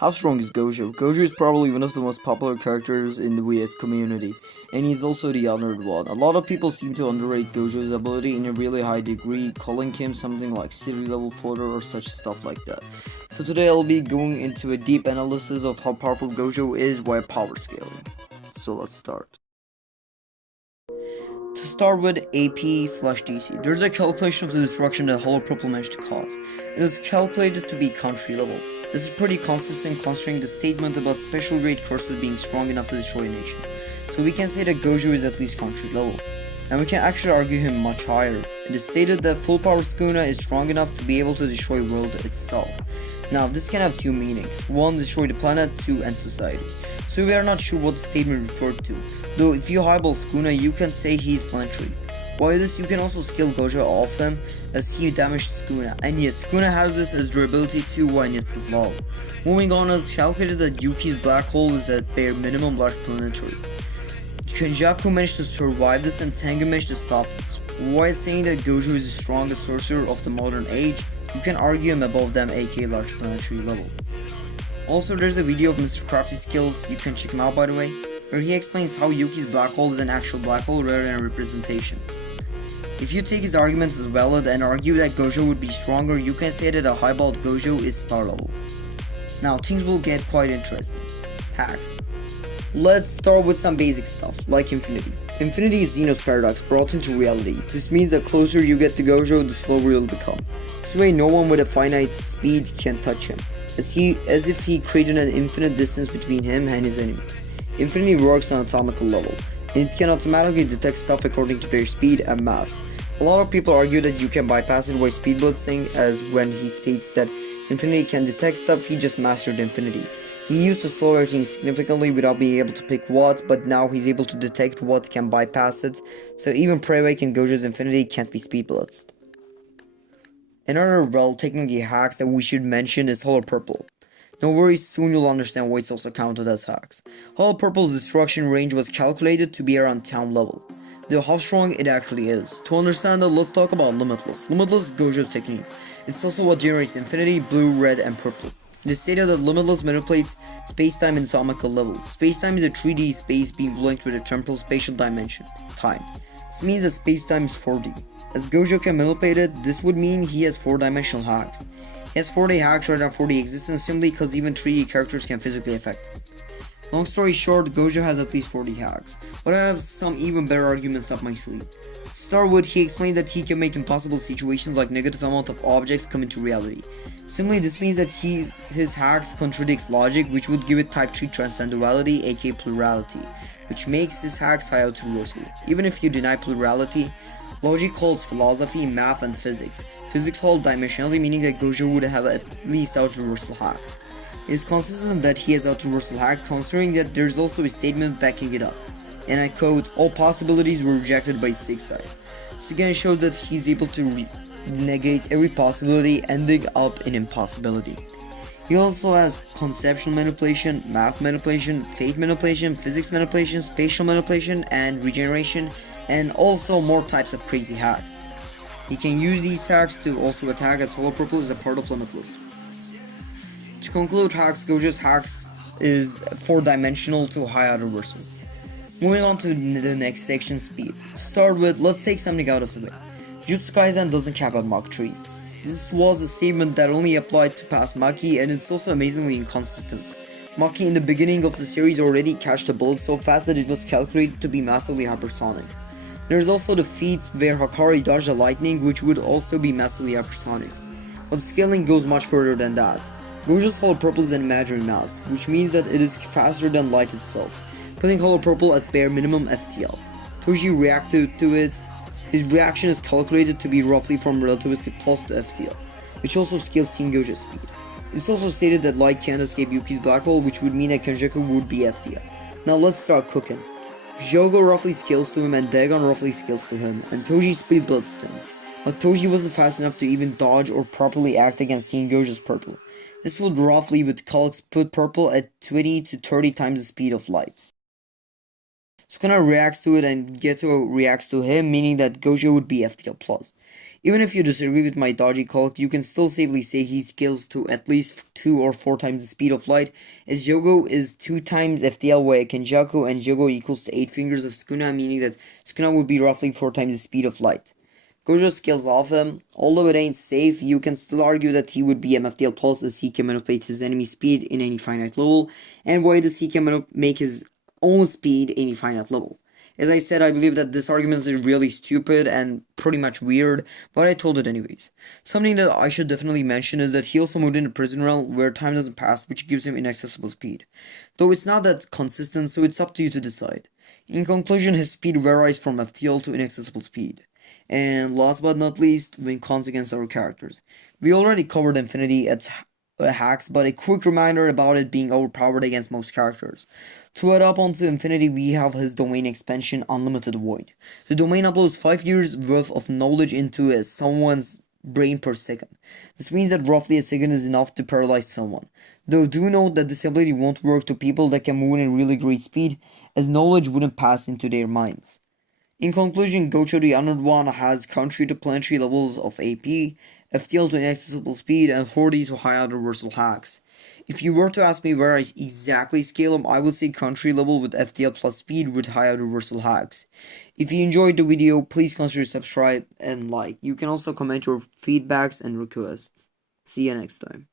How strong is Gojo? Gojo is probably one of the most popular characters in the VS community, and he's also the honored one. A lot of people seem to underrate Gojo's ability in a really high degree, calling him something like city level floater or such stuff like that. So today I'll be going into a deep analysis of how powerful Gojo is via power scaling. So let's start. To start with AP/DC, there's a calculation of the destruction that Hollow Purple managed to cause. It is calculated to be country level. This is pretty consistent considering the statement about special grade curses being strong enough to destroy a nation. So we can say that Gojo is at least country level. And we can actually argue him much higher. It is stated that full power Skuna is strong enough to be able to destroy world itself. Now this can have two meanings. One, destroy the planet, two, end society. So we are not sure what the statement referred to. Though if you highball Skuna, you can say he's planetary. While this, you can also skill Gojo off him as he damaged Skuna, and yes, Skuna has this as durability too when it's his law. Moving on, it's calculated that Yuki's black hole is at bare minimum large planetary. Kenjaku managed to survive this and Tengu managed to stop it. While saying that Gojo is the strongest sorcerer of the modern age, you can argue him above them, aka large planetary level. Also, there's a video of Mr. Crafty Skills, you can check him out by the way, where he explains how Yuki's black hole is an actual black hole rather than a representation. If you take his arguments as valid and argue that Gojo would be stronger, you can say that a highballed Gojo is star level. Now things will get quite interesting. Hacks. Let's start with some basic stuff, like Infinity. Infinity is Zeno's paradox brought into reality. This means the closer you get to Gojo, the slower you'll become. This way no one with a finite speed can touch him, as if he created an infinite distance between him and his enemies. Infinity works on atomical level, and it can automatically detect stuff according to their speed and mass. A lot of people argue that you can bypass it by speed blitzing, as when he states that Infinity can detect stuff, he just mastered Infinity. He used to slow everything significantly without being able to pick what, but now he's able to detect what can bypass it, so even Prey-Wake and Gojo's Infinity can't be speed blitzed. Another technically hacks that we should mention is Hollow Purple. No worries, soon you'll understand why it's also counted as hacks. Hollow Purple's destruction range was calculated to be around town level. Though how strong it actually is. To understand that, let's talk about Limitless. Limitless is Gojo's technique. It's also what generates Infinity, Blue, Red, and Purple. It is stated that Limitless manipulates space-time in atomical level. Space-time is a 3D space being linked with a temporal spatial dimension, time. This means that space-time is 4D. As Gojo can manipulate it, this would mean he has 4-dimensional hacks. He has 4D hacks rather than 4D existence simply because even 3D characters can physically affect him. Long story short, Gojo has at least 40 hacks, but I have some even better arguments up my sleeve. To start with, he explained that he can make impossible situations like negative amount of objects come into reality. Simply, this means that his hacks contradicts logic, which would give it type 3 transcendentality, aka plurality, which makes his hacks high out-reversal. Even if you deny plurality, logic holds philosophy, math, and physics. Physics hold dimensionality, meaning that Gojo would have at least out-reversal hacks. It is consistent that he has out-reversal hack, considering that there is also a statement backing it up. And I quote, "All possibilities were rejected by Six Eyes." This again shows that he's able to negate every possibility, ending up in impossibility. He also has conceptual manipulation, math manipulation, fate manipulation, physics manipulation, spatial manipulation, and regeneration, and also more types of crazy hacks. He can use these hacks to also attack as Hollow Purple is a part of Limitless. To conclude hacks, Gojo's hacks is 4-dimensional to high out-reversal. Moving on to the next section, speed. To start with, let's take something out of the way. Jutsu Kaisen doesn't cap at Mach 3. This was a statement that only applied to past Maki, and it's also amazingly inconsistent. Maki in the beginning of the series already catched a bullet so fast that it was calculated to be massively hypersonic. There's also the feat where Hakari dodged the lightning, which would also be massively hypersonic. But scaling goes much further than that. Gojo's Hollow Purple is an imaginary mass, which means that it is faster than light itself, putting Hollow Purple at bare minimum FTL. Toji reacted to it. His reaction is calculated to be roughly from relativistic plus to FTL, which also scales Teen Gojo's speed. It's also stated that light can't escape Yuki's black hole, which would mean that Kenjaku would be FTL. Now let's start cooking. Jogo roughly scales to him and Dagon roughly scales to him, and Toji speed blitzed him. But Toji wasn't fast enough to even dodge or properly act against Teen Gojo's purple. This would roughly with Calix put purple at 20 to 30 times the speed of light. Sukuna reacts to it and Gojo reacts to him, meaning that Gojo would be FTL plus. Even if you disagree with my dodgy cult, you can still safely say he scales to at least 2 or 4 times the speed of light, as Jogo is 2 times FTL while Kenjaku and Jogo equals to 8 fingers of Sukuna, meaning that Sukuna would be roughly 4 times the speed of light. Gojo scales off him. Although it ain't safe, you can still argue that he would be MFDL plus as he can manipulate his enemy speed in any finite level, and why does he can make his own speed any finite level. As I said, I believe that this argument is really stupid and pretty much weird, but I told it anyways. Something that I should definitely mention is that he also moved into Prison Realm where time doesn't pass, which gives him inaccessible speed. Though it's not that consistent, so it's up to you to decide. In conclusion, his speed varies from FTL to inaccessible speed. And last but not least, win cons against our characters. We already covered Infinity at hacks, but a quick reminder about it being overpowered against most characters. To add up onto Infinity, we have his domain expansion, Unlimited Void. The domain uploads 5 years worth of knowledge into someone's brain per second. This means that roughly a second is enough to paralyze someone. Though do note that this ability won't work to people that can move in really great speed, as knowledge wouldn't pass into their minds. In conclusion, Gojo the Honored One has country to planetary levels of AP, FTL to inaccessible speed, and 4D to high reversal hacks. If you were to ask me where I exactly scale him, I would say country level with FTL plus speed with high reversal hacks. If you enjoyed the video, please consider subscribe and like. You can also comment your feedbacks and requests. See you next time.